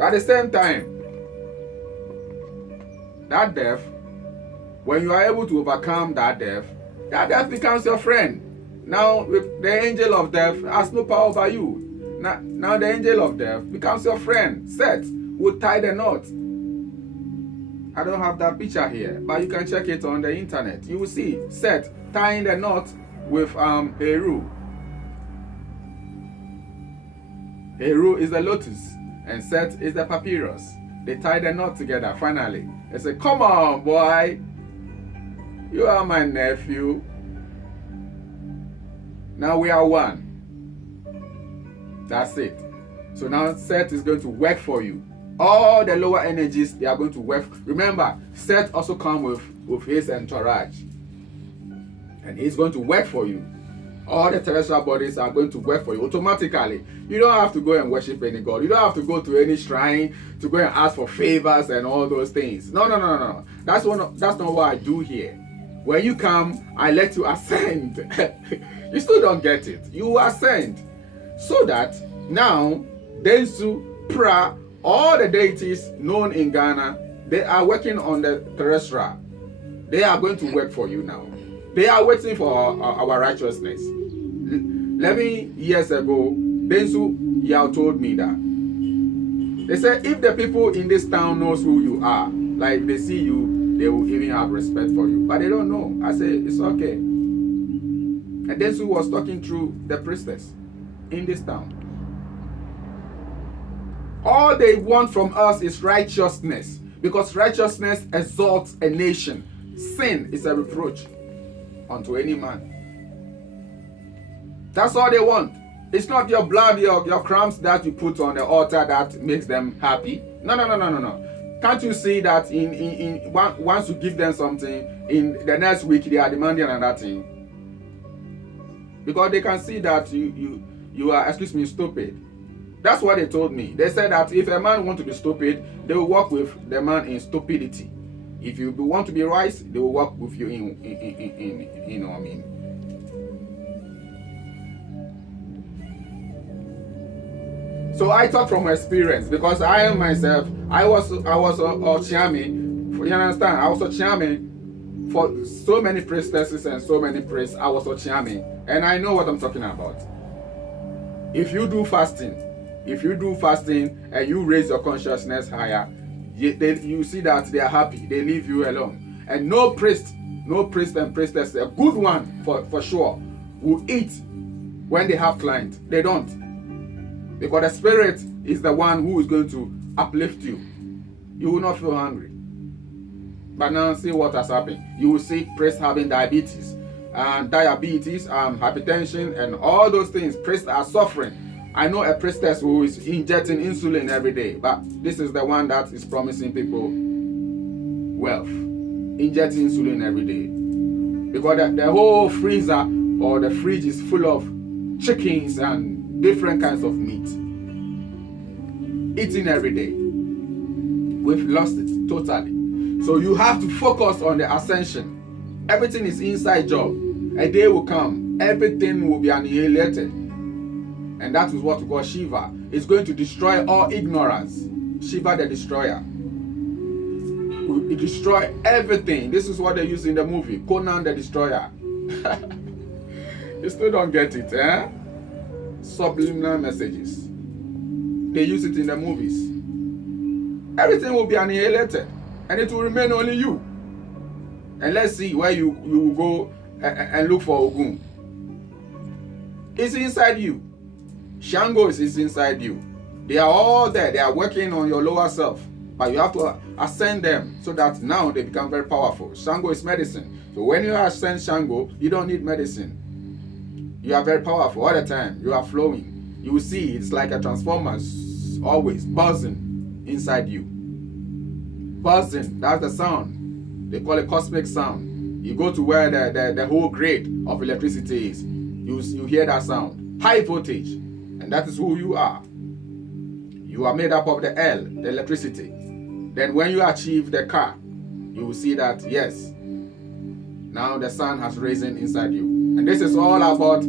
But at the same time, that death, when you are able to overcome that death becomes your friend. Now the angel of death has no power over you. Now the angel of death becomes your friend. Seth will tie the knot. I don't have that picture here, but you can check it on the internet. You will see Seth tying the knot with Heru. Heru is the lotus and Seth is the papyrus. They tie the knot together finally. They say, come on, boy. You are my nephew. Now we are one. That's it. So now Seth is going to work for you. All the lower energies, they are going to work. Remember, Seth also comes with his entourage. And he's going to work for you. All the terrestrial bodies are going to work for you automatically. You don't have to go and worship any god. You don't have to go to any shrine to go and ask for favors and all those things. No. That's not what I do here. When you come, I let you ascend. You still don't get it. You ascend. So that now, Densu, Pra, all the deities known in Ghana, they are working on the terrestrial. They are going to work for you now. They are waiting for our righteousness. 11 years ago, Densu Yao told me that. They said if the people in this town knows who you are, like they see you, they will even have respect for you. But they don't know. I say it's okay. And Densu was talking through the priestess in this town. All they want from us is righteousness, because righteousness exalts a nation. Sin is a reproach unto any man. That's all they want. It's not your blood, your crumbs that you put on the altar that makes them happy. No. Can't you see that in once you give them something, in the next week they are demanding another thing? Because they can see that you are, stupid. That's what they told me. They said that if a man wants to be stupid, they will work with the man in stupidity. If you want to be wise, they will work with you in you know what I mean. So I talk from experience, because I am myself. I was a chairman. You understand? I was a chairman for so many priestesses and so many priests. I was a chairman, and I know what I'm talking about. If you do fasting and you raise your consciousness higher, you see that they are happy. They leave you alone. And no priest and priestess, a good one for sure, will eat when they have clients. They don't. Because the spirit is the one who is going to uplift you. You will not feel hungry. But now see what has happened. You will see priests having diabetes, hypertension, and all those things. Priests are suffering. I know a priestess who is injecting insulin every day, but this is the one that is promising people wealth. Injecting insulin every day. Because the whole freezer or the fridge is full of chickens and different kinds of meat. Eating every day. We've lost it totally. So you have to focus on the ascension. Everything is inside job. A day will come. Everything will be annihilated. And that is what we call Shiva. It's going to destroy all ignorance. Shiva the destroyer. Will destroy everything. This is what they use in the movie. Conan the Destroyer. You still don't get it, eh? Subliminal messages. They use it in the movies. Everything will be annihilated. And it will remain only you. And let's see where you will go and look for Ogun. It's inside you. Shango is inside you. They are all there. They are working on your lower self. But you have to ascend them so that now they become very powerful. Shango is medicine. So when you ascend Shango, you don't need medicine. You are very powerful all the time. You are flowing. You will see it's like a transformer, always buzzing inside you. Buzzing, that's the sound. They call it cosmic sound. You go to where the whole grade of electricity is. You hear that sound. High voltage. And that is who you are. You are made up of the L, the electricity. Then when you achieve the car, you will see that, yes, now the sun has risen inside you. And this is all about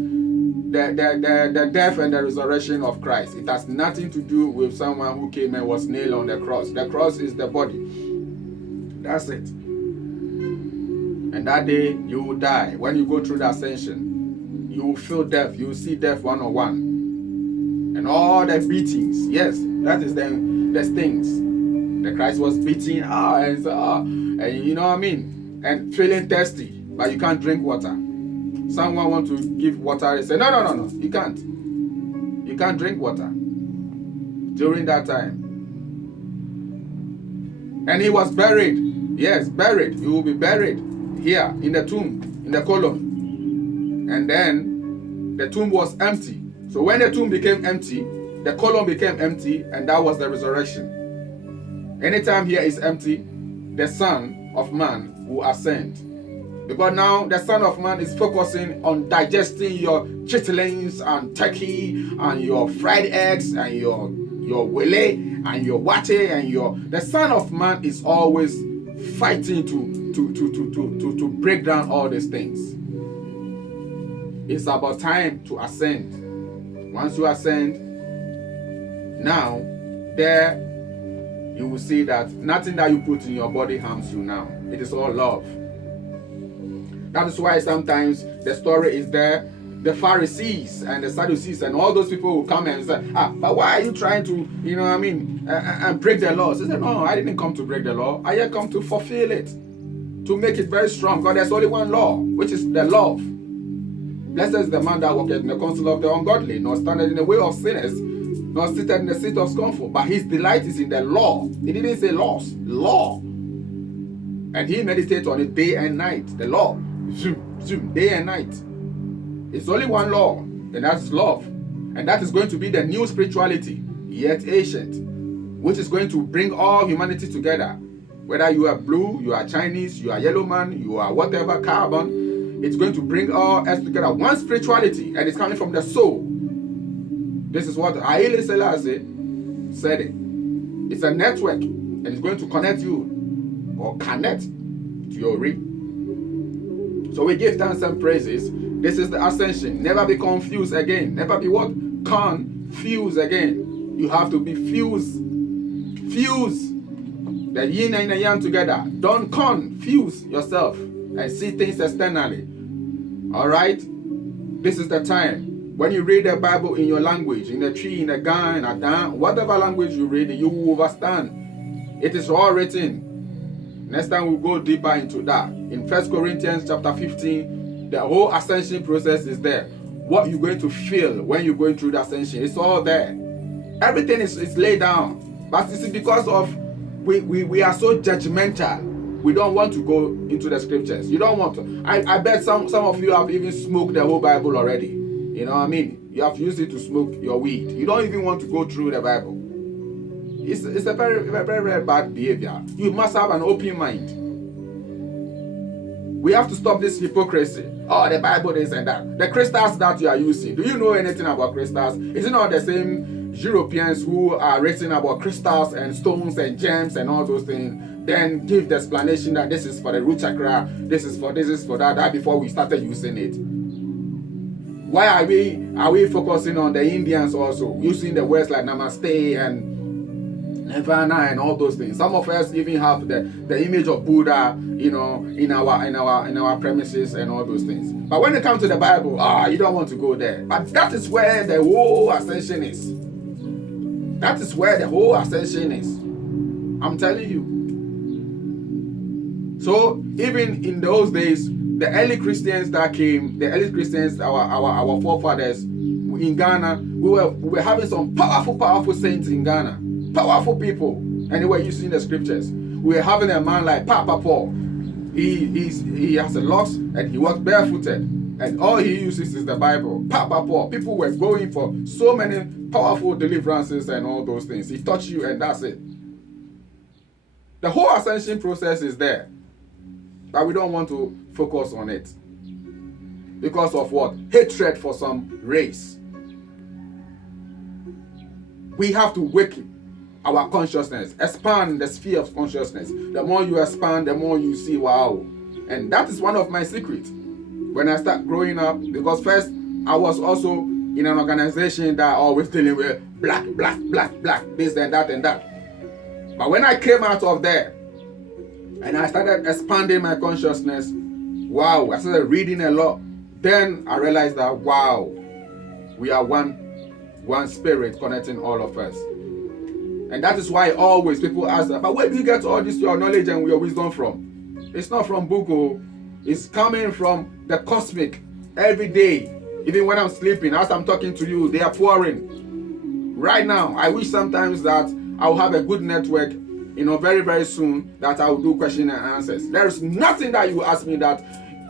the death and the resurrection of Christ. It has nothing to do with someone who came and was nailed on the cross. The cross is the body. That's it. And that day you will die. When you go through the ascension, you will feel death. You will see death one-on-one. And all the beatings. Yes, that is the stings. The Christ was beating, and you know what I mean? And feeling thirsty, but you can't drink water. Someone want to give water, they say, no, you can't. You can't drink water during that time. And he was buried. Yes, buried. He will be buried here in the tomb, in the column. And then the tomb was empty. So when the tomb became empty, the column became empty, and that was the resurrection. Anytime here is empty, the Son of Man will ascend. Because now the Son of Man is focusing on digesting your chitlins and turkey and your fried eggs and your wele and your wate and the Son of Man is always fighting to break down all these things. It's about time to ascend. Once you ascend, now there you will see that nothing that you put in your body harms you now. It is all love. That is why sometimes the story is there. The Pharisees and the Sadducees and all those people will come and say, but why are you trying to, and break the laws? They said, no, I didn't come to break the law. I have come to fulfill it, to make it very strong. Because there's only one law, which is the love. Blessed is the man that walketh in the counsel of the ungodly, nor standeth in the way of sinners, nor sitteth in the seat of scornful. But his delight is in the law. He didn't say laws, law. And he meditates on it day and night. The law. Day and night. It's only one law, and that's love. And that is going to be the new spirituality, yet ancient, which is going to bring all humanity together. Whether you are blue, you are Chinese, you are yellow man, you are whatever, carbon, it's going to bring all us together. One spirituality, and it's coming from the soul. This is what Haile Selassie said it. It's a network, and it's going to connect you, or connect to your real. So we give thanks and praises. This is the ascension. Never be confused again. Never be what? Confused again. You have to be fused. Fuse the yin and the yang together. Don't confuse yourself and see things externally. Alright? This is the time. When you read the Bible in your language, in the tree, in the Ga, in Adan, whatever language you read, you will understand. It is all written. Next time we'll go deeper into that. In 1 Corinthians chapter 15, the whole ascension process is there. What you're going to feel when you're going through the ascension, it's all there. Everything is laid down. But you see, because of we are so judgmental, we don't want to go into the scriptures. You don't want to. I bet some of you have even smoked the whole Bible already. You know what I mean? You have used it to smoke your weed. You don't even want to go through the Bible. It's a very, very, very bad behavior. You must have an open mind. We have to stop this hypocrisy. Oh, the Bible is and that. The crystals that you are using. Do you know anything about crystals? Is it not the same Europeans who are writing about crystals and stones and gems and all those things? Then give the explanation that this is for the root chakra, this is for that before we started using it. Why are we focusing on the Indians also using the words like Namaste and Nirvana and all those things? Some of us even have the image of Buddha, in our premises and all those things. But when it comes to the Bible, you don't want to go there. But that is where the whole ascension is. That is where the whole ascension is. I'm telling you. So even in those days, the early Christians that came, our forefathers in Ghana, we were having some powerful saints in Ghana. Powerful people, and they were using the scriptures. We were having a man like Papa Paul. He has a locks and he walks barefooted, and all he uses is the Bible. Papa Paul. People were going for so many powerful deliverances and all those things. He touched you, and that's it. The whole ascension process is there, but we don't want to focus on it because of what? Hatred for some race. We have to wake our consciousness, expand the sphere of consciousness. The more you expand, the more you see, wow. And that is one of my secrets. When I start growing up, because first I was also in an organization that always dealing with black, this and that. But when I came out of there and I started expanding my consciousness, wow, I started reading a lot. Then I realized that, wow, we are one spirit connecting all of us. And that is why always people ask, but where do you get all this your knowledge and your wisdom from? It's not from book, it's coming from the cosmic every day. Even when I'm sleeping, as I'm talking to you, they are pouring. Right now, I wish sometimes that I'll have a good network, very, very soon, that I'll do question and answers. There is nothing that you ask me that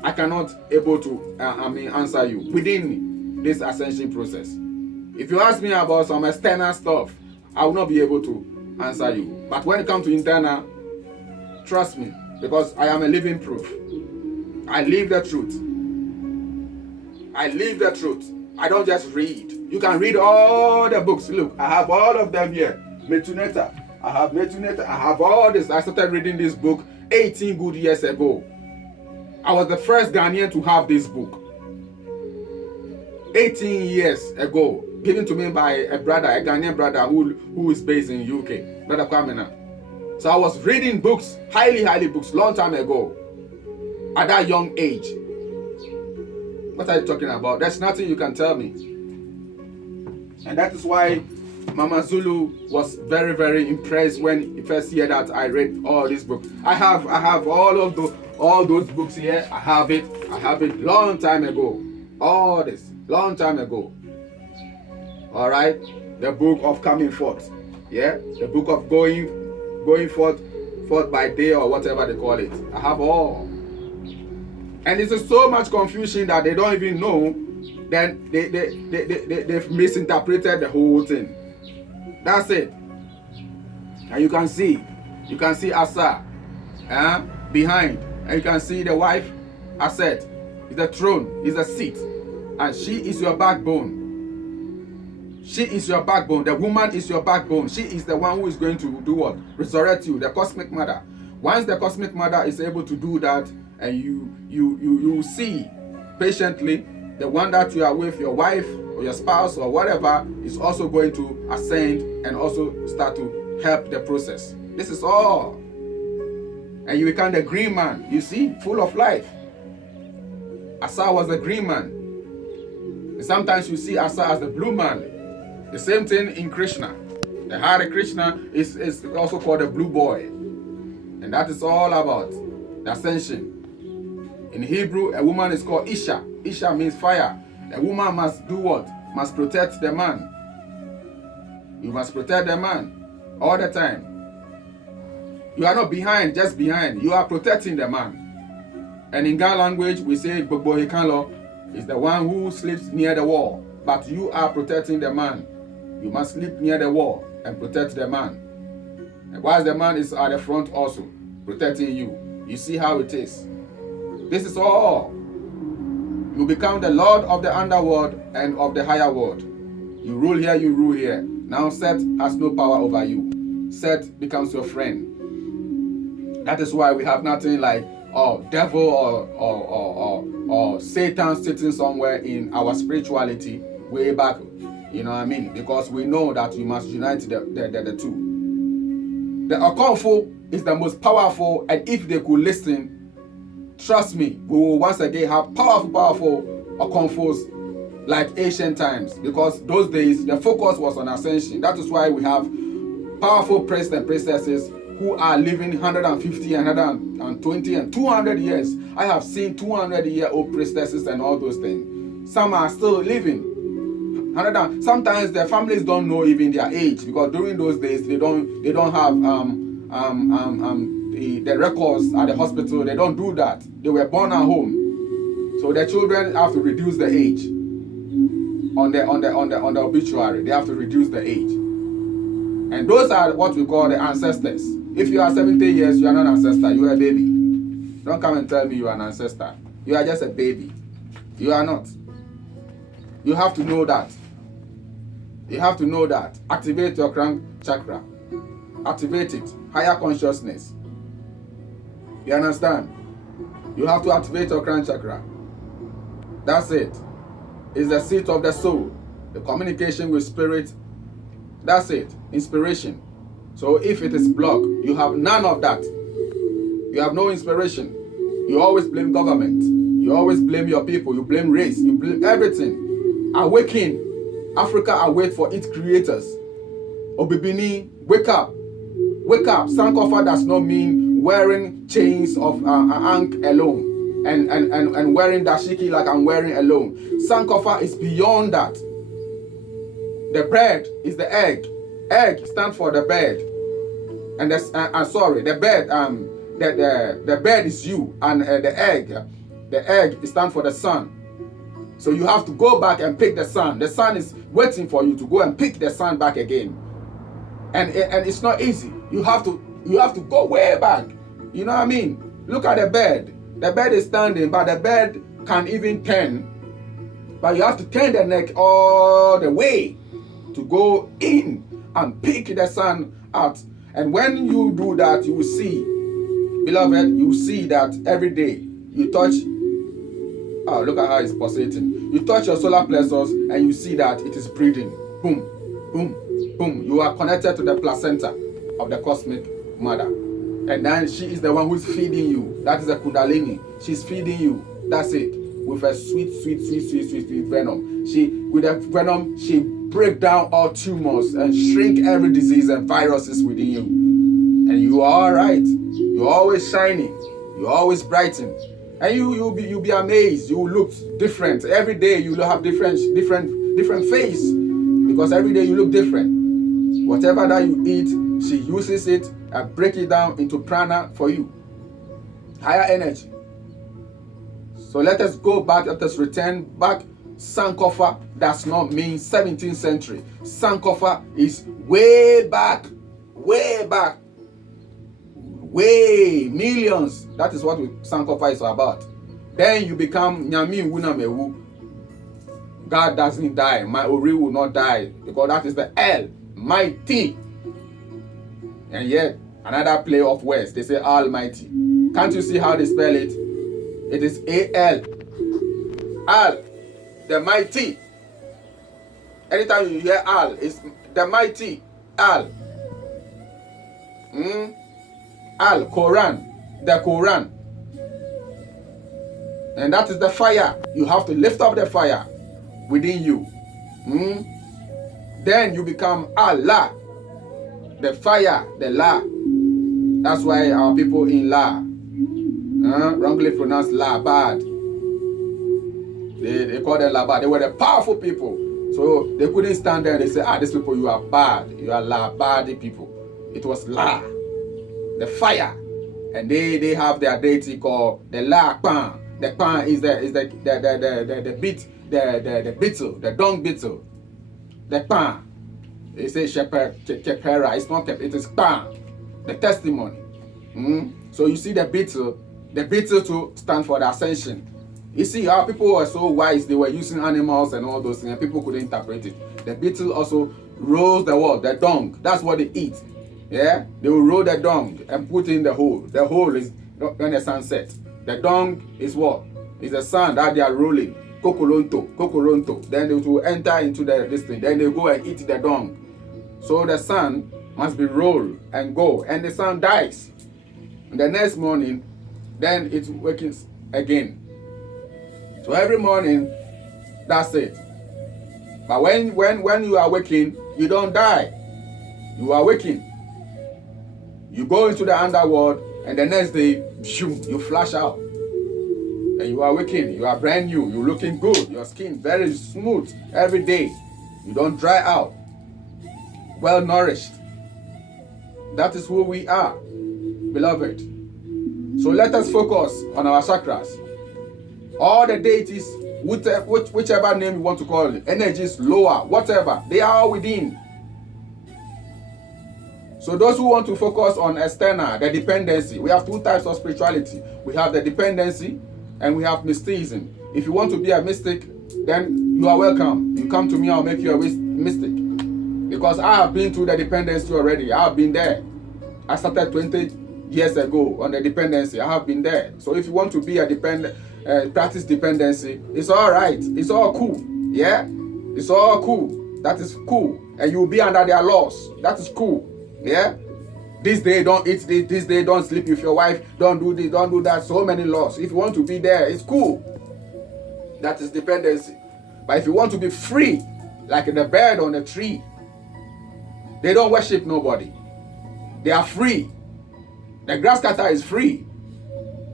I cannot able to answer you within this ascension process. If you ask me about some external stuff, I will not be able to answer you. But when it comes to internal, trust me, because I am a living proof. I live the truth. I live the truth. I don't just read. You can read all the books. Look, I have all of them here. Metuneta. I have all this. I started reading this book 18 good years ago. I was the first Ghanaian to have this book. 18 years ago. Given to me by a Ghanaian brother who is based in UK. Brother Kwamena. So I was reading books, highly books, long time ago. At that young age. What are you talking about? There's nothing you can tell me. And that is why Mama Zulu was very, very impressed when he first heard that I read all these books. I have all those books here. I have it long time ago. All this long time ago. All right, the book of coming forth. Yeah, the book of going forth by day or whatever they call it. I have all. And it's so much confusion that they don't even know. Then they've misinterpreted the whole thing. That's it. And you can see Asa behind, and you can see the wife Aset. Is the throne, is the seat, and she is your backbone. She is your backbone. The woman is your backbone. She is the one who is going to do what? Resurrect you, the cosmic mother. Once the cosmic mother is able to do that, and you see patiently the one that you are with, your wife or your spouse or whatever, is also going to ascend and also start to help the process. This is all. And you become the green man, you see, full of life. Asa was the green man. And sometimes you see Asa as the blue man. The same thing in Krishna. The Hare Krishna is also called the blue boy. And that is all about the ascension. In Hebrew, a woman is called Isha. Isha means fire. A woman must do what? Must protect the man. You must protect the man all the time. You are not behind, just behind. You are protecting the man. And in Ga language, we say Gbogbo Hikanlo is the one who sleeps near the wall. But you are protecting the man. You must sleep near the wall and protect the man. And whilst the man is at the front also, protecting you. You see how it is. This is all. You become the Lord of the underworld and of the higher world. You rule here, you rule here. Now Set has no power over you. Set becomes your friend. That is why we have nothing like devil or Satan sitting somewhere in our spirituality way back. You know what I mean? Because we know that you must unite the two. The Sankofa is the most powerful, and if they could listen, trust me, we will once again have powerful Sankofas like ancient times, because those days the focus was on ascension. That is why we have powerful priests and priestesses who are living 150 and 120 and 200 years. I have seen 200-year-old priestesses and all those things. Some are still living. Sometimes their families don't know even their age, because during those days they don't have the records at the hospital. They don't do that. They were born at home, so their children have to reduce the age on the obituary. They have to reduce the age, and those are what we call the ancestors. If you are 70 years, you are not an ancestor. You are a baby. Don't come and tell me you are an ancestor. You are just a baby. You are not. You have to know that. You have to know that. Activate your crown chakra. Activate it. Higher consciousness. You understand? You have to activate your crown chakra. That's it. is the seat of the soul. The communication with spirit, that's it. Inspiration. So if it is blocked, you have none of that. You have no inspiration. You always blame government. You always blame your people. You blame race. You blame everything. Awaken. Africa awake for its creators. Obibini, wake up. Wake up. Sankofa does not mean wearing chains of ankh alone. And wearing dashiki like I'm wearing alone. Sankofa is beyond that. The bread is the egg. Egg stands for the bed. And the bed, the bed is you, and the egg stands for the sun. So you have to go back and pick the sun. The sun is waiting for you to go and pick the sun back again. And it's not easy. You have to go way back. You know what I mean? Look at the bed. The bed is standing, but the bed can even turn. But you have to turn the neck all the way to go in and pick the sun out. And when you do that, you will see, beloved, you will see that every day you touch, oh, look at how it's pulsating. You touch your solar plexus and you see that it is breathing. Boom, boom, boom. You are connected to the placenta of the cosmic mother. And then she is the one who is feeding you. That is the Kundalini. She's feeding you. That's it. With a sweet venom. With the venom, she break down all tumors and shrink every disease and viruses within you. And you are all right. You're always shining. You're always brightened. And you'll be amazed. You will look different. Every day you will have different face. Because every day you look different. Whatever that you eat, she uses it and break it down into prana for you. Higher energy. So let us go back, let us return back. Sankofa does not mean 17th century. Sankofa is way back, millions. That is what Sankofa is about. Then you become Nyami Wunamewu. God doesn't die. My Ori will not die because that is the L, mighty. And yet, another play of words. They say Almighty. Can't you see how they spell it? It is A-L. Al. The mighty. Anytime you hear Al, it's the mighty. Al. Al. Quran. The Quran. And that is the fire. You have to lift up the fire within you. Then you become Allah. The fire, the La. That's why our people in La wrongly pronounced La bad. They call them La bad. They were the powerful people. So they couldn't stand there and they say, these people, you are bad. You are La bad people. It was La, the fire. And they have their deity called the La Pan. The Pan is the beetle, the dung beetle. The Pan. They say Chepera. It's not it is Pan. The testimony. So you see the beetle to stand for the ascension. You see how people were so wise, they were using animals and all those things, and people couldn't interpret it. The beetle also rolls the wall, the dung. That's what they eat. Yeah? They will roll the dung and put in the hole. The hole is when the sun sets. The dung is what? It's the sand that they are rolling. Kokoronto. Then they will enter into this thing. Then they go and eat the dung. So the sun must be rolled and go. And the sun dies. And the next morning, then it wakens again. So every morning, that's it. But when you are waking, you don't die. You are waking. You go into the underworld, and the next day, you flash out. And you are waking. You are brand new. You're looking good. Your skin very smooth every day. You don't dry out. Well nourished. That is who we are, beloved. So let us focus on our chakras. All the deities, whichever name you want to call it, energies, lower, whatever, they are all within. So those who want to focus on external, the dependency, we have two types of spirituality. We have the dependency and we have mysticism. If you want to be a mystic, then you are welcome. You come to me, I'll make you a mystic. Because I have been through the dependency already. I have been there. I started 20 years ago on the dependency. I have been there. So if you want to be a practice dependency, it's all right. It's all cool. Yeah? It's all cool. That is cool. And you'll be under their laws. That is cool. Yeah? This day don't eat this. This day don't sleep with your wife. Don't do this. Don't do that. So many laws. If you want to be there, it's cool. That is dependency. But if you want to be free, like the bird on the tree, they don't worship nobody. They are free. The grass cutter is free.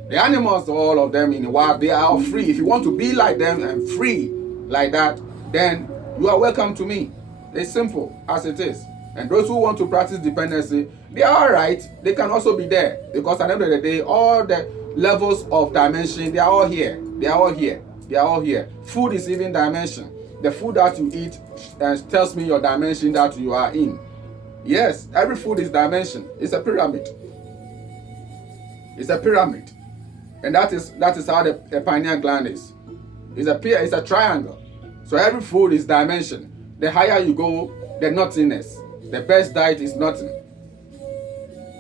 The animals, all of them in the wild, they are all free. If you want to be like them and free like that, then you are welcome to me. It's simple as it is. And those who want to practice dependency, they are all right. They can also be there. Because at the end of the day, all the levels of dimension, they are all here. They are all here. They are all here. Food is even dimension. The food that you eat tells me your dimension that you are in. Yes, every food is dimension. It's a pyramid. It's a pyramid. And that is how the pineal gland is. It's a triangle. So every food is dimension. The higher you go, the nothingness. The best diet is nothing.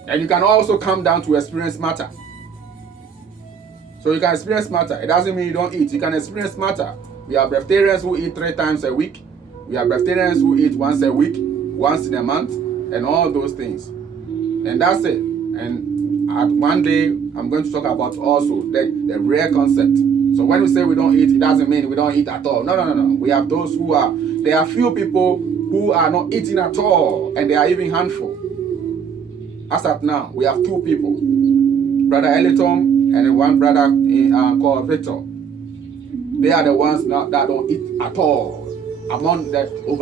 And you can also come down to experience matter. So you can experience matter. It doesn't mean you don't eat. You can experience matter. We have breatharians who eat 3 times a week. We have breatharians who eat once a week, once in a month, and all those things. And that's it. And one day, I'm going to talk about also the rare concept. So when we say we don't eat, it doesn't mean we don't eat at all. No. We have those who are, there are few people who are not eating at all, and they are even handful. As at now, we have 2 people, Brother Elitom and one brother called Victor. They are the ones now that don't eat at all among the over